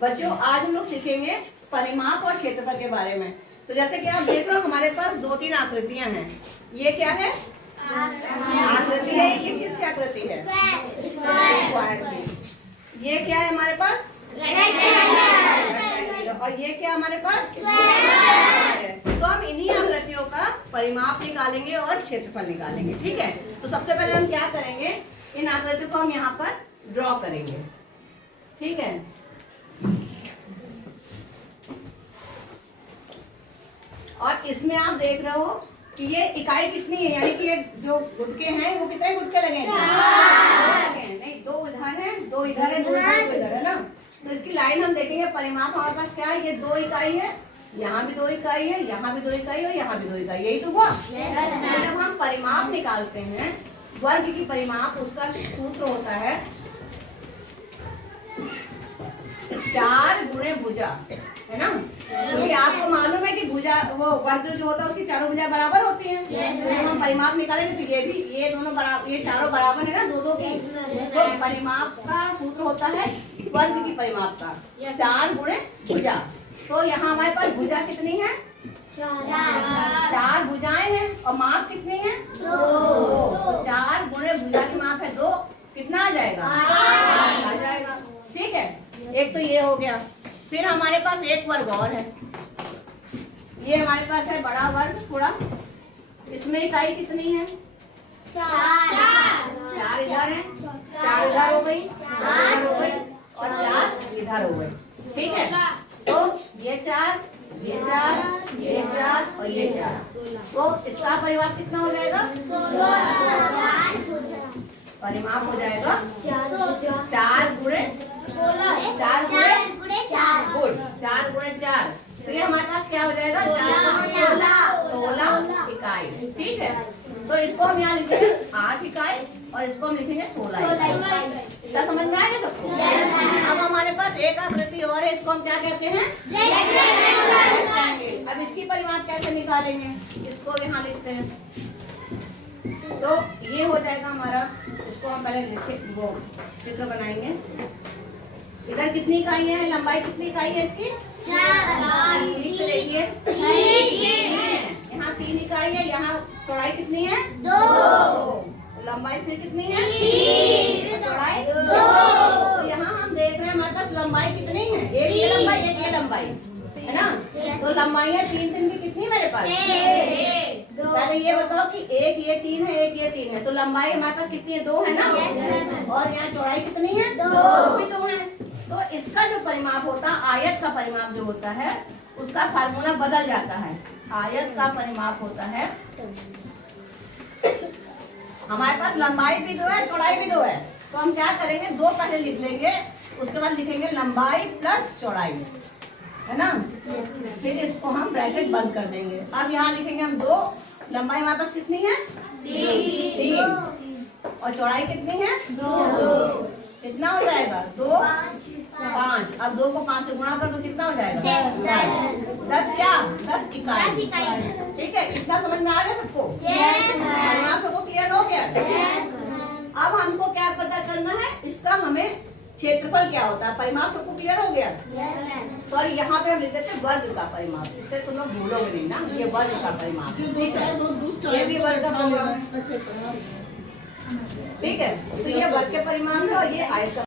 बच्चों आज हम लोग सीखेंगे परिमाप और क्षेत्रफल के बारे में। तो जैसे कि आप देख रहे हो हमारे पास दो तीन आकृतियां हैं। ये क्या है? आकृति है। ये किस चीज की आकृति है? स्क्वायर की। ये क्या है हमारे पास? और ये क्या हमारे पास? है। तो हम इन्हीं आकृतियों का परिमाप निकालेंगे और क्षेत्रफल निकालेंगे। ठीक है, तो सबसे पहले हम क्या करेंगे, इन आकृतियों को हम यहाँ पर ड्रॉ करेंगे। ठीक है, और इसमें आप देख रहे हो कि ये इकाई कितनी है, यानी कि ये जो गुटके हैं वो कितने गुटके लगे हैं? लगे हैं। नहीं, दो इधर है, दो इधर है, दो इधर है ना। तो इसकी लाइन हम देखेंगे। परिमाप हमारे पास क्या है? ये दो इकाई है, यहाँ भी दो इकाई है, यहाँ भी दो इकाई और यहाँ भी दो इकाई। यही तो हुआ। तो जब हम परिमाप निकालते हैं वर्ग की परिमाप, उसका सूत्र होता है 4 गुणे भुजा, है ना। क्योंकि आपको मालूम है कि भुजा वो वर्ग जो होता है उसकी चारों भुजा बराबर होती हैं। तो जब हम परिमाप निकालेंगे तो ये भी, ये दोनों बराबर, ये चारों बराबर है ना, दो दो की। तो परिमाप का सूत्र होता है वर्ग की परिमाप का 4 गुणे भुजा। तो यहाँ हमारे पास भुजा कितनी है? 4 भुजाएं हैं और माप कितनी है? 2। 4 गुणे भुजा की माप है 2। कितना आ जाएगा? आ जाएगा। ठीक है, एक तो ये हो गया। फिर हमारे पास एक वर्ग और है। ये हमारे पास है बड़ा वर्ग थोड़ा। इसमें इकाई कितनी है? 4 इधर है, 4 इधर हो गई, 4 इधर हो गई और 4 इधर हो गई। ठीक है, तो ये 4, ये 4, ये 4 और ये 4। तो इसका परिमाप कितना हो जाएगा? परिमाप हो जाएगा 4 गुणे 4 गुणे 4। तो ये हमारे पास क्या हो जाएगा? 16 इकाई। ठीक है, तो इसको हम यहाँ लिखेंगे 8 इकाई और इसको हम लिखेंगे 16 इकाई। इसका समझ में आएगा सबको? अब हमारे पास एक आकृति और है, इसको हम क्या कहते हैं? रेक्टेंगल। अब इसकी परिमाप कैसे निकालेंगे? इसको यहाँ लिखते हैं। तो ये हो जाएगा हमारा, इसको हम पहले लिखे वो चित्र बनाएंगे। इधर कितनी इकाइयां हैं? लंबाई कितनी इकाई है इसकी? 4। देखिए यहाँ 3 इकाई है, यहाँ चौड़ाई कितनी है? 2। लंबाई फिर कितनी है? 3। चौड़ाई 2। तो यहाँ हम देख रहे हैं हमारे पास लंबाई कितनी है? एक ये लंबाई, एक ये लंबाई, है ना। तो लंबाइयाँ 3 3 की कितनी मेरे पास? 6। पहले ये बताओ कि एक ये 3 है, एक ये 3 है, तो लंबाई हमारे पास कितनी है? 2 है ना। और यहाँ चौड़ाई कितनी है? 2 भी 2 है। तो इसका जो परिमाप होता है, आयत का परिमाप जो होता है, उसका फार्मूला बदल जाता है। आयत का परिमाप होता है, हमारे पास लंबाई भी 2 है, चौड़ाई भी 2 है। तो हम क्या करेंगे? 2 पहले लिख लेंगे, उसके बाद लिखेंगे लंबाई प्लस चौड़ाई, है ना। फिर इसको हम ब्रैकेट बंद कर देंगे। अब यहाँ लिखेंगे हम 2। लंबाई हमारे पास कितनी है? 3। और चौड़ाई कितनी है? 2। कितना हो जाएगा? 2 5। अब 2 को 5 से गुणा कर दो, कितना हो जाएगा? 10 क्या? 10 इकाई। ठीक है, इतना समझ में आ गया सबको? परिमाप सबको क्लियर हो गया? अब हमको क्या पता करना है, इसका हमें क्षेत्रफल क्या होता है। परिमाप सबको क्लियर हो गया? तो यहाँ पे हम लिख देते हैं वर्ग का परिमाप। इससे तुम लोग भूलोगे नहीं ना, ये वर्ग का परिमाप। ठीक है, ये भी वर्ग का परिमाप है। ठीक है, तो ये वर्ग के परिमाप है और ये आयत का